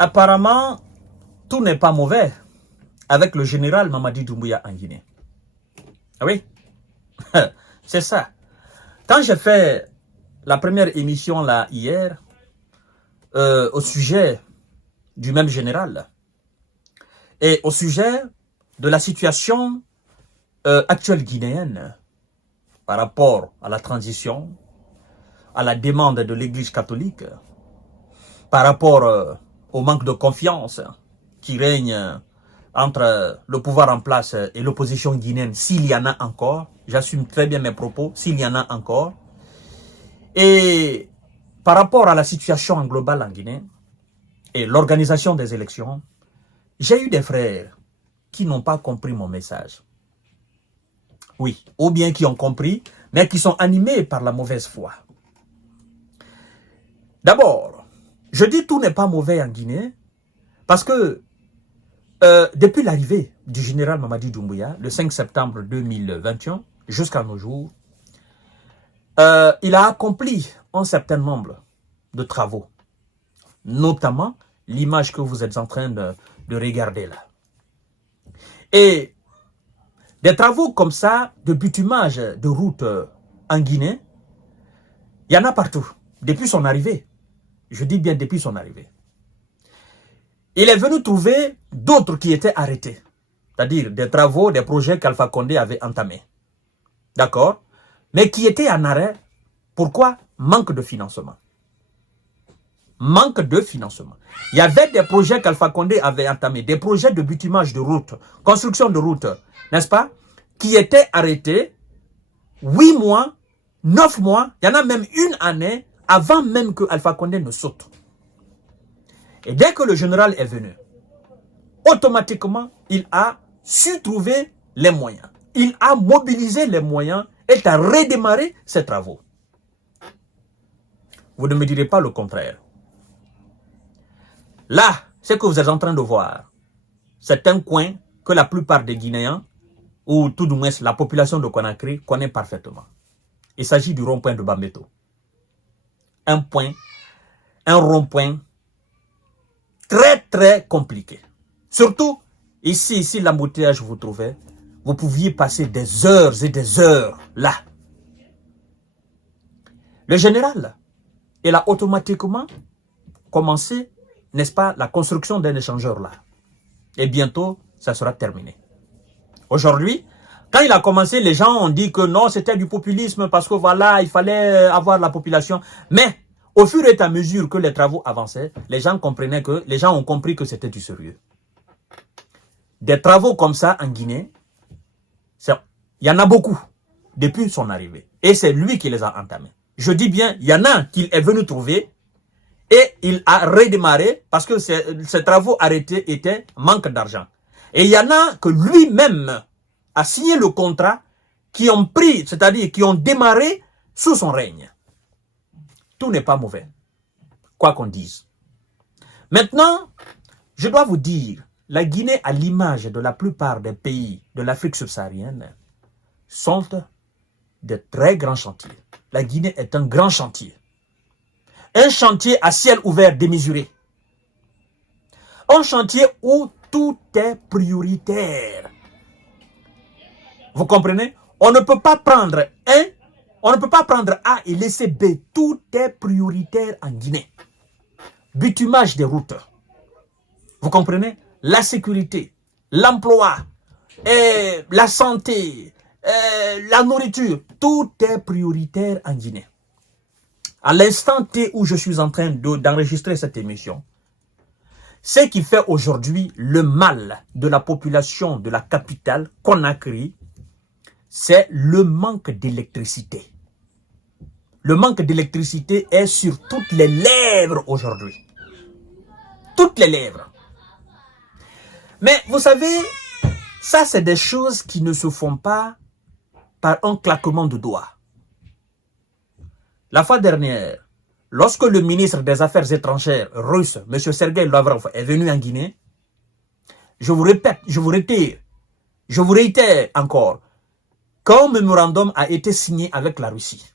apparemment, tout n'est pas mauvais avec le général Mamadi Doumbouya en Guinée. Oui, c'est ça. Quand j'ai fait la première émission là hier, au sujet du même général et au sujet de la situation actuelle guinéenne par rapport à la transition, à la demande de l'Église catholique, par rapport au manque de confiance qui règne entre le pouvoir en place et l'opposition guinéenne, s'il y en a encore, j'assume très bien mes propos, s'il y en a encore, et par rapport à la situation en global en Guinée et l'organisation des élections, j'ai eu des frères qui n'ont pas compris mon message. Oui, ou bien qui ont compris, mais qui sont animés par la mauvaise foi. D'abord, je dis tout n'est pas mauvais en Guinée parce que depuis l'arrivée du général Mamadi Doumbouya, le 5 septembre 2021, jusqu'à nos jours, il a accompli un certain nombre de travaux, notamment l'image que vous êtes en train de regarder là. Et des travaux comme ça, de bitumage de route en Guinée, il y en a partout, depuis son arrivée. Je dis bien depuis son arrivée. Il est venu trouver d'autres qui étaient arrêtés. C'est-à-dire des travaux, des projets qu'Alpha Condé avait entamés. D'accord? Mais qui étaient en arrêt. Pourquoi? Manque de financement. Manque de financement. Il y avait des projets qu'Alpha Condé avait entamés, des projets de bitumage de route, construction de route, n'est-ce pas? Qui étaient arrêtés 8 mois, 9 mois, il y en a même une année, avant même que Alpha Condé ne saute. Et dès que le général est venu, automatiquement, il a su trouver les moyens. Il a mobilisé les moyens et a redémarré ses travaux. Vous ne me direz pas le contraire. Là, ce que vous êtes en train de voir, c'est un coin que la plupart des Guinéens, ou tout du moins la population de Conakry, connaît parfaitement. Il s'agit du rond-point de Bambeto. Un rond-point très très compliqué. Surtout, ici l'embouteillage vous trouvez, vous pouviez passer des heures et des heures là. Le général, il a automatiquement commencé, n'est-ce pas, la construction d'un échangeur là. Et bientôt, ça sera terminé. Aujourd'hui, quand il a commencé, les gens ont dit que non, c'était du populisme parce que voilà, il fallait avoir la population. Mais au fur et à mesure que les travaux avançaient, les gens ont compris que c'était du sérieux. Des travaux comme ça en Guinée, il y en a beaucoup depuis son arrivée. Et c'est lui qui les a entamés. Je dis bien, il y en a qu'il est venu trouver et il a redémarré parce que ces travaux arrêtés étaient manque d'argent. Et il y en a que lui-même a signé le contrat qui ont pris, c'est-à-dire qui ont démarré sous son règne. Tout n'est pas mauvais, quoi qu'on dise. Maintenant, je dois vous dire, la Guinée, à l'image de la plupart des pays de l'Afrique subsaharienne, sont de très grands chantiers. La Guinée est un grand chantier. Un chantier à ciel ouvert démesuré. Un chantier où tout est prioritaire. Vous comprenez? On ne peut pas prendre A et laisser B. Tout est prioritaire en Guinée. Bitumage des routes. Vous comprenez? La sécurité, l'emploi, la santé, la nourriture, tout est prioritaire en Guinée. À l'instant T où je suis en train d'enregistrer cette émission, ce qui fait aujourd'hui le mal de la population de la capitale, Conakry, c'est le manque d'électricité. Le manque d'électricité est sur toutes les lèvres aujourd'hui. Toutes les lèvres. Mais vous savez, ça c'est des choses qui ne se font pas par un claquement de doigts. La fois dernière, lorsque le ministre des Affaires étrangères russe, M. Sergei Lavrov, est venu en Guinée, je vous répète, je vous réitère encore, qu'un mémorandum a été signé avec la Russie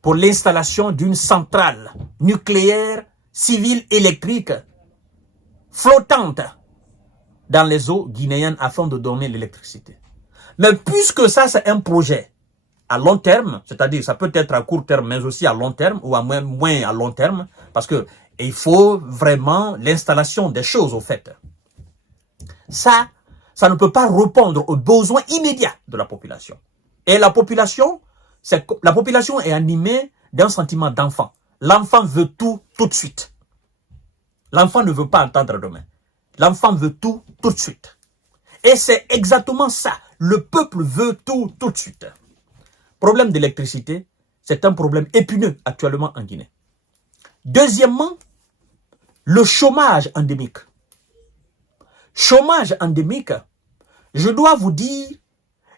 pour l'installation d'une centrale nucléaire civile électrique flottante dans les eaux guinéennes afin de donner l'électricité. Mais puisque ça, c'est un projet à long terme, c'est-à-dire ça peut être à court terme, mais aussi à long terme, ou à moins à long terme, parce que il faut vraiment l'installation des choses, au fait. Ça ne peut pas répondre aux besoins immédiats de la population. Et la population est animée d'un sentiment d'enfant. L'enfant veut tout de suite. L'enfant ne veut pas entendre demain. L'enfant veut tout de suite. Et c'est exactement ça. Le peuple veut tout de suite. Problème d'électricité, c'est un problème épineux actuellement en Guinée. Deuxièmement, le chômage endémique. Chômage endémique, je dois vous dire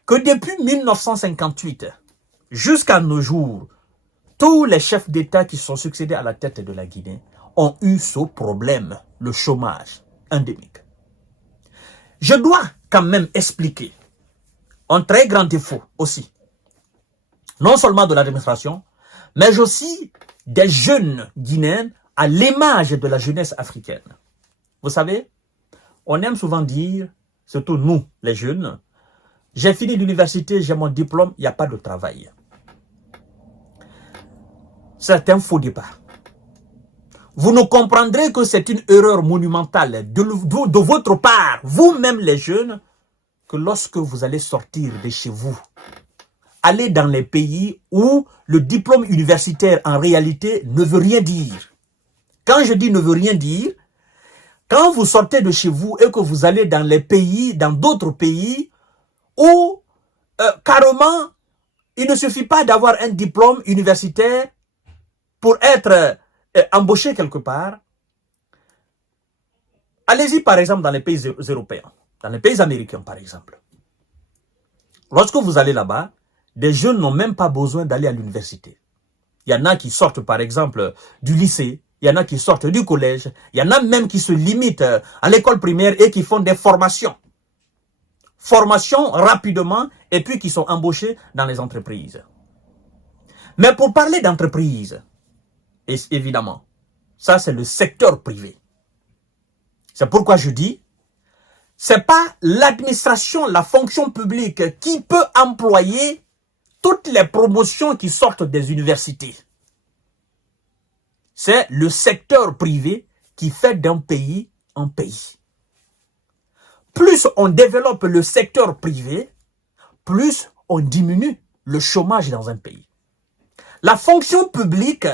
que depuis 1958 jusqu'à nos jours, tous les chefs d'État qui sont succédés à la tête de la Guinée ont eu ce problème, le chômage endémique. Je dois quand même expliquer un très grand défaut aussi, non seulement de l'administration, mais aussi des jeunes Guinéens à l'image de la jeunesse africaine. Vous savez, on aime souvent dire, surtout nous les jeunes, j'ai fini l'université, j'ai mon diplôme, il n'y a pas de travail. C'est un faux départ. Vous ne comprendrez que c'est une erreur monumentale de votre part, vous-même les jeunes, que lorsque vous allez sortir de chez vous, allez dans les pays où le diplôme universitaire en réalité ne veut rien dire. Quand je dis ne veut rien dire, quand vous sortez de chez vous et que vous allez dans les pays, dans d'autres pays, où carrément, il ne suffit pas d'avoir un diplôme universitaire pour être embauché quelque part. Allez-y par exemple dans les pays européens, dans les pays américains par exemple. Lorsque vous allez là-bas, des jeunes n'ont même pas besoin d'aller à l'université. Il y en a qui sortent par exemple du lycée, il y en a qui sortent du collège, il y en a même qui se limitent à l'école primaire et qui font des formations. Formations rapidement et puis qui sont embauchés dans les entreprises. Mais pour parler d'entreprise, évidemment, ça c'est le secteur privé. C'est pourquoi je dis, c'est pas l'administration, la fonction publique qui peut employer toutes les promotions qui sortent des universités. C'est le secteur privé qui fait d'un pays un pays. Plus on développe le secteur privé, plus on diminue le chômage dans un pays. La fonction publique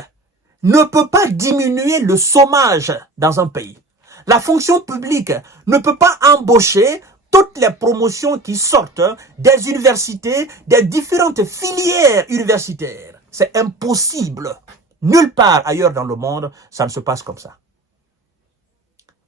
ne peut pas diminuer le chômage dans un pays. La fonction publique ne peut pas embaucher toutes les promotions qui sortent des universités, des différentes filières universitaires. C'est impossible. Nulle part ailleurs dans le monde, ça ne se passe comme ça.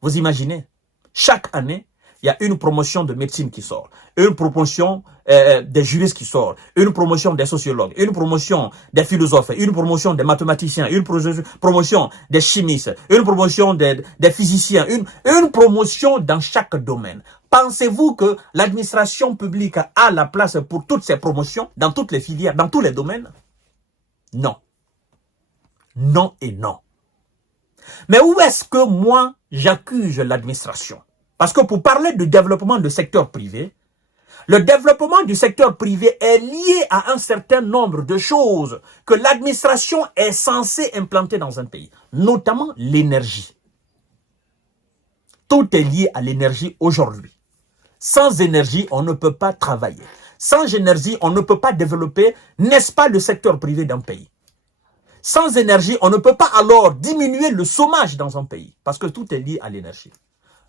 Vous imaginez, chaque année, il y a une promotion de médecine qui sort, une promotion des juristes qui sort, une promotion des sociologues, une promotion des philosophes, une promotion des mathématiciens, une promotion des chimistes, une promotion des physiciens, une promotion dans chaque domaine. Pensez-vous que l'administration publique a la place pour toutes ces promotions, dans toutes les filières, dans tous les domaines? Non. Non et non. Mais où est-ce que moi, j'accuse l'administration? Parce que pour parler du développement du secteur privé, le développement du secteur privé est lié à un certain nombre de choses que l'administration est censée implanter dans un pays, notamment l'énergie. Tout est lié à l'énergie aujourd'hui. Sans énergie, on ne peut pas travailler. Sans énergie, on ne peut pas développer, n'est-ce pas, le secteur privé d'un pays. Sans énergie, on ne peut pas alors diminuer le chômage dans un pays, parce que tout est lié à l'énergie.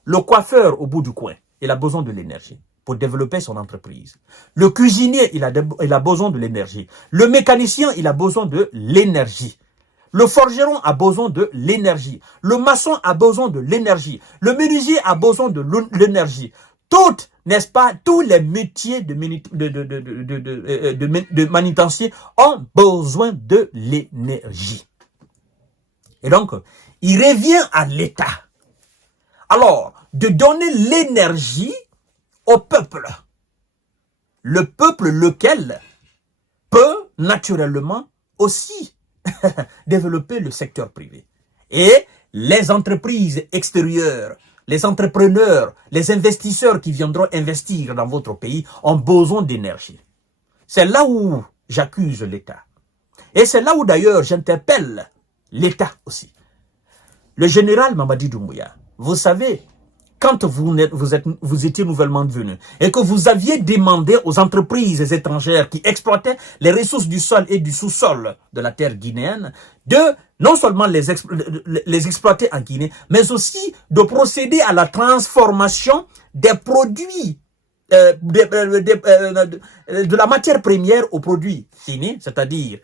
Le coiffeur au bout du coin, il a besoin de l'énergie pour développer son entreprise. Le cuisinier, il a besoin de l'énergie. Le mécanicien, il a besoin de l'énergie. Le forgeron a besoin de l'énergie. Le maçon a besoin de l'énergie. Le menuisier a besoin de l'énergie. Toutes, n'est-ce pas, tous les métiers de manutensier ont besoin de l'énergie. Et donc, il revient à l'État. Alors, de donner l'énergie au peuple. Le peuple lequel peut naturellement aussi développer le secteur privé. Et les entreprises extérieures les entrepreneurs, les investisseurs qui viendront investir dans votre pays ont besoin d'énergie. C'est là où j'accuse l'État. Et c'est là où d'ailleurs j'interpelle l'État aussi. Le général Mamadi Doumbouya, vous savez, quand vous étiez nouvellement venu et que vous aviez demandé aux entreprises étrangères qui exploitaient les ressources du sol et du sous-sol de la terre guinéenne de non seulement les exploiter en Guinée, mais aussi de procéder à la transformation des produits, de la matière première aux produits finis, c'est-à-dire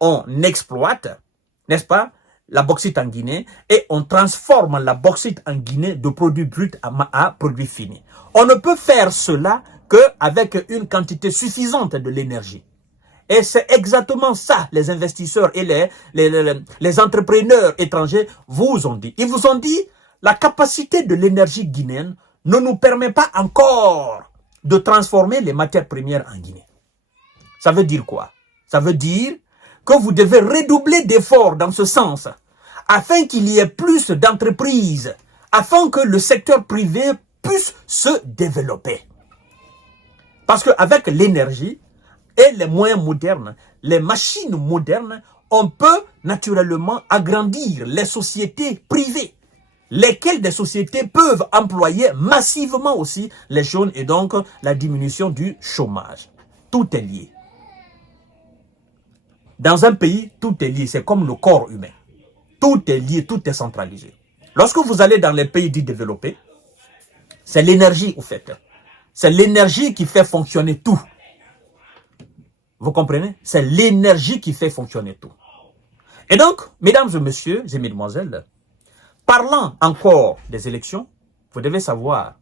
on exploite, n'est-ce pas, la bauxite en Guinée et on transforme la bauxite en Guinée de produits bruts à produits finis. On ne peut faire cela qu'avec une quantité suffisante de l'énergie. Et c'est exactement ça, les investisseurs et les entrepreneurs étrangers vous ont dit. Ils vous ont dit, la capacité de l'énergie guinéenne ne nous permet pas encore de transformer les matières premières en Guinée. Ça veut dire quoi? Ça veut dire que vous devez redoubler d'efforts dans ce sens, afin qu'il y ait plus d'entreprises, afin que le secteur privé puisse se développer. Parce qu'avec l'énergie et les moyens modernes, les machines modernes, on peut naturellement agrandir les sociétés privées, lesquelles des sociétés peuvent employer massivement aussi les jeunes et donc la diminution du chômage. Tout est lié. Dans un pays, tout est lié. C'est comme le corps humain. Tout est lié, tout est centralisé. Lorsque vous allez dans les pays dits développés, c'est l'énergie, au fait. C'est l'énergie qui fait fonctionner tout. Vous comprenez? C'est l'énergie qui fait fonctionner tout. Et donc, mesdames et messieurs et mesdemoiselles, parlant encore des élections, vous devez savoir,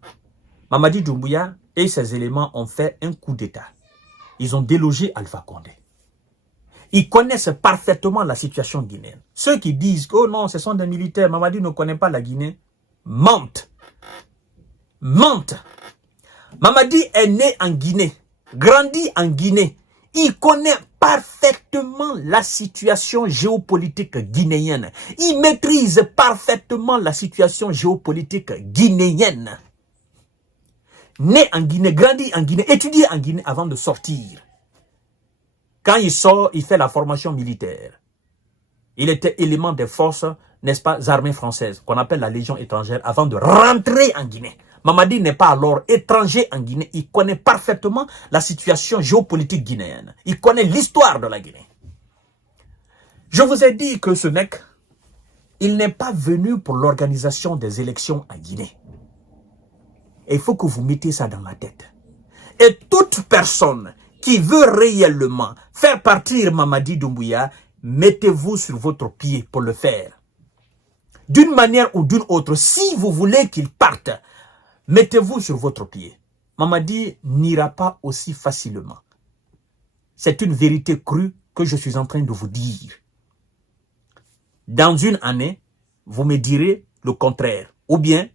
Mamadi Doumbouya et ses éléments ont fait un coup d'État. Ils ont délogé Alpha Condé. Ils connaissent parfaitement la situation guinéenne. Ceux qui disent que oh non, ce sont des militaires, Mamadi ne connaît pas la Guinée, mentent. Mentent. Mamadi est né en Guinée, grandi en Guinée. Il connaît parfaitement la situation géopolitique guinéenne. Il maîtrise parfaitement la situation géopolitique guinéenne. Né en Guinée, grandi en Guinée, étudié en Guinée avant de sortir. Quand il sort, il fait la formation militaire. Il était élément des forces, n'est-ce pas, armées françaises, qu'on appelle la Légion étrangère, avant de rentrer en Guinée. Mamadi n'est pas alors étranger en Guinée. Il connaît parfaitement la situation géopolitique guinéenne. Il connaît l'histoire de la Guinée. Je vous ai dit que ce mec, il n'est pas venu pour l'organisation des élections en Guinée. Et il faut que vous mettiez ça dans la tête. Et toute personne qui veut réellement faire partir Mamadi Doumbouya, mettez-vous sur votre pied pour le faire. D'une manière ou d'une autre, si vous voulez qu'il parte, mettez-vous sur votre pied. Mamadi n'ira pas aussi facilement. C'est une vérité crue que je suis en train de vous dire. Dans une année, vous me direz le contraire. Ou bien,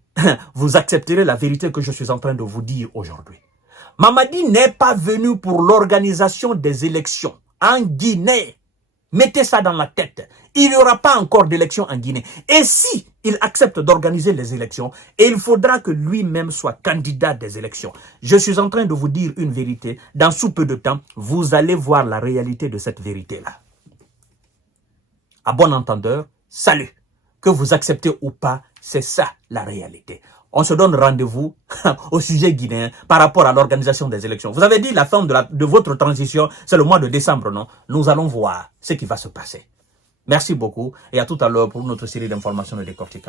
vous accepterez la vérité que je suis en train de vous dire aujourd'hui. Mamadi n'est pas venu pour l'organisation des élections en Guinée. Mettez ça dans la tête. Il n'y aura pas encore d'élections en Guinée. Et si il accepte d'organiser les élections, il faudra que lui-même soit candidat des élections. Je suis en train de vous dire une vérité. Dans sous peu de temps, vous allez voir la réalité de cette vérité-là. À bon entendeur, salut. Que vous acceptez ou pas, c'est ça la réalité. On se donne rendez-vous au sujet guinéen par rapport à l'organisation des élections. Vous avez dit la fin de votre transition, c'est le mois de décembre, non? Nous allons voir ce qui va se passer. Merci beaucoup et à tout à l'heure pour notre série d'informations de décortiquage.